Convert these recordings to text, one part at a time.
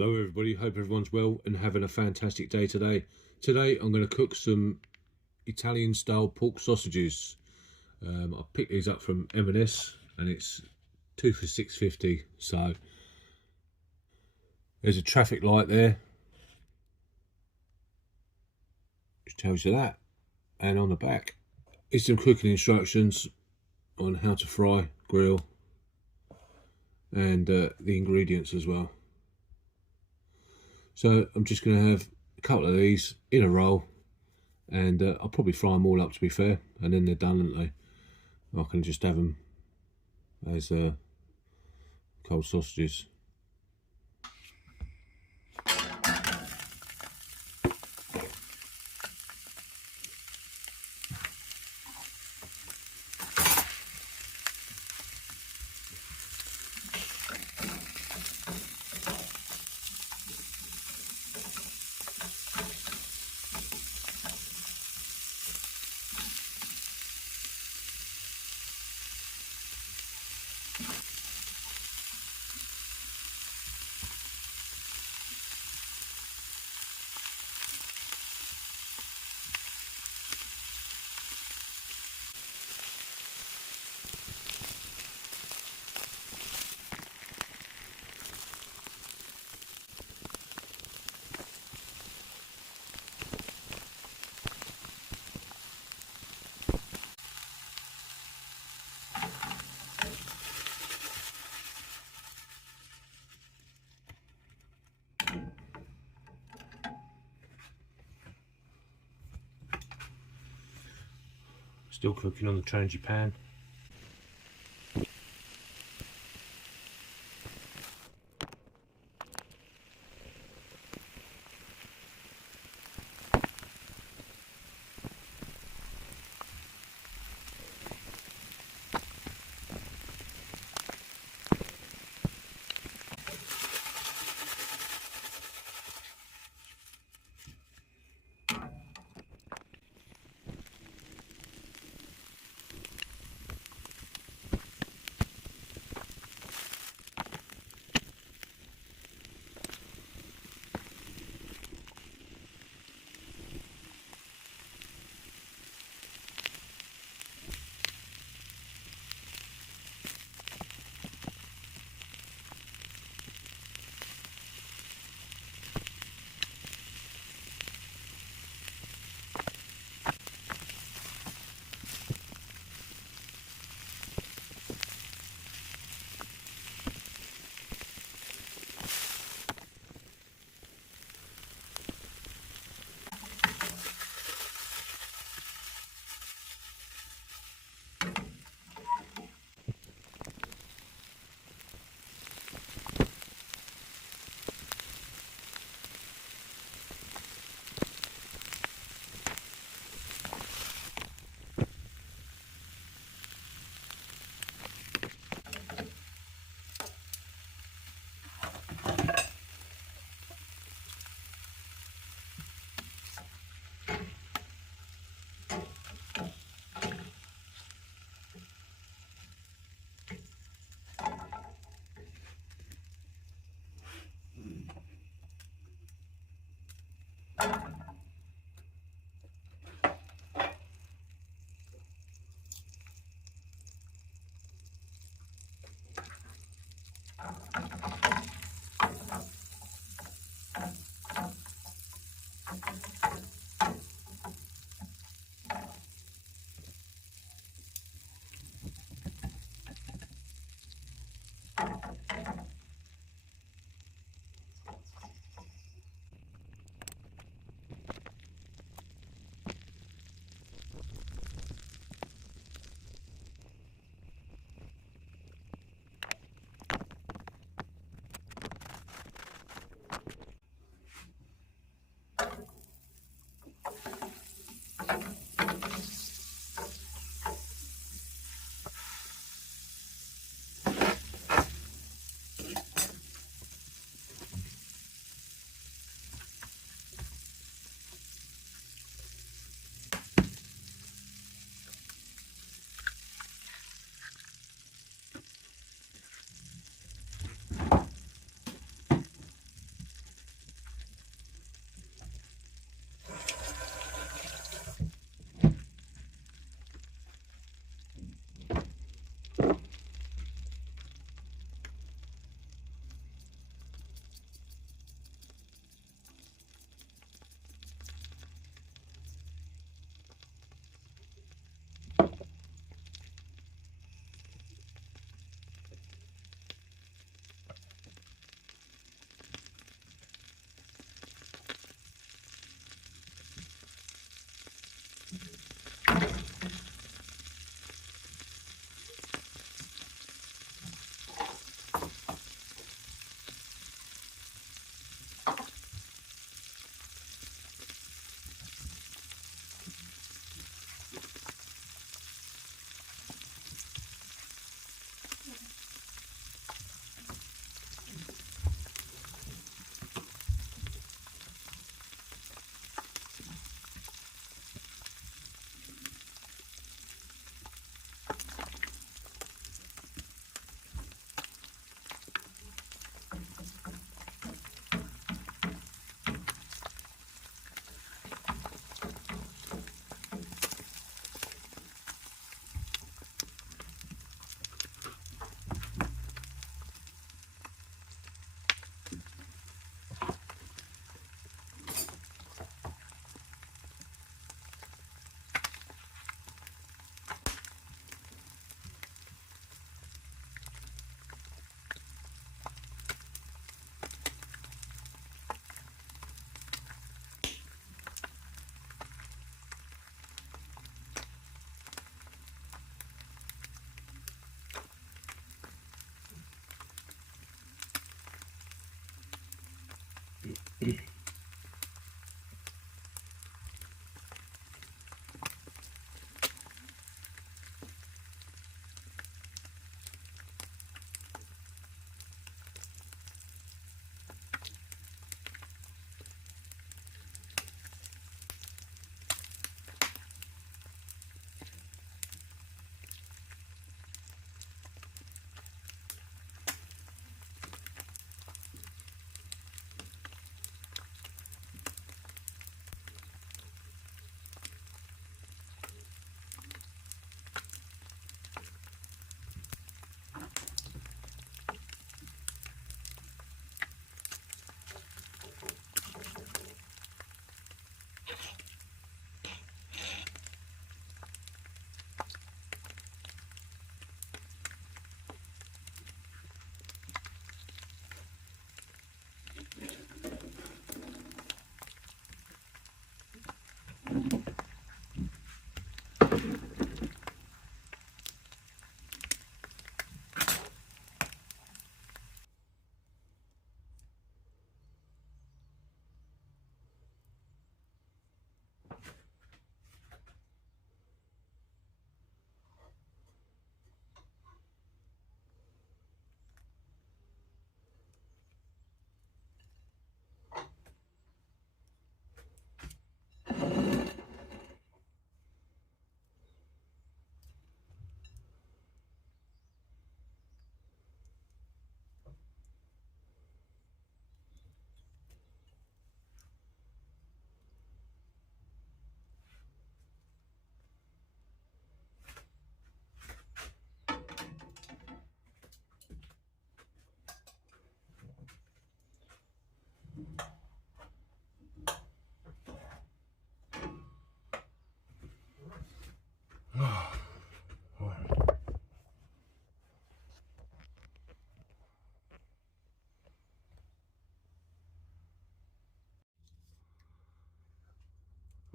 Hello everybody, hope everyone's well and having a fantastic day today. Today I'm going to cook some Italian style pork sausages. I picked these up from M&S and it's 2 for £6.50. So there's a traffic light there, which tells you that. And on the back is some cooking instructions on how to fry, grill and the ingredients as well. So I'm just going to have a couple of these in a roll, and I'll probably fry them all up to be fair, and then they're done, aren't they? I can just have them as cold sausages. Still cooking on the trangy pan.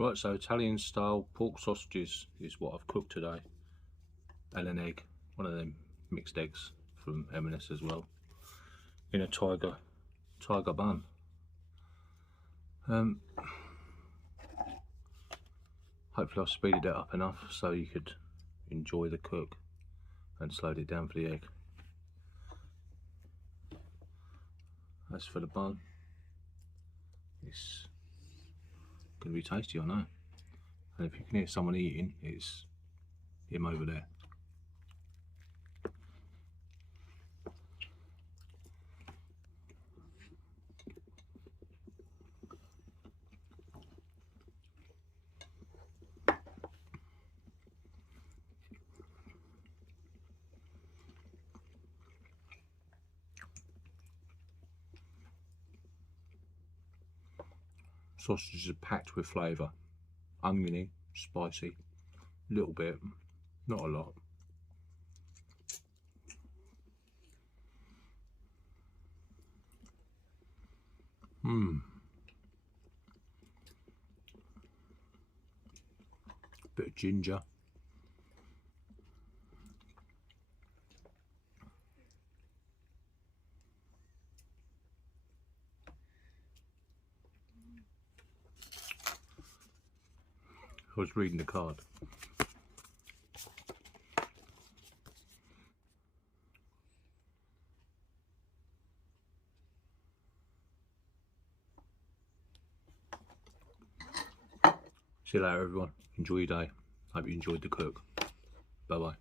Right, so Italian style pork sausages is what I've cooked today, and an egg, one of them mixed eggs from M&S as well, in a tiger bun. Hopefully I've speeded it up enough so you could enjoy the cook, and slowed it down for the egg. As for the bun, it's going to be tasty, I know. And if you can hear someone eating, it's him over there. Sausages are packed with flavour, oniony, spicy, a little bit, not a lot. Bit of ginger. I was reading the card. See you later, everyone. Enjoy your day. Hope you enjoyed the cook. Bye bye.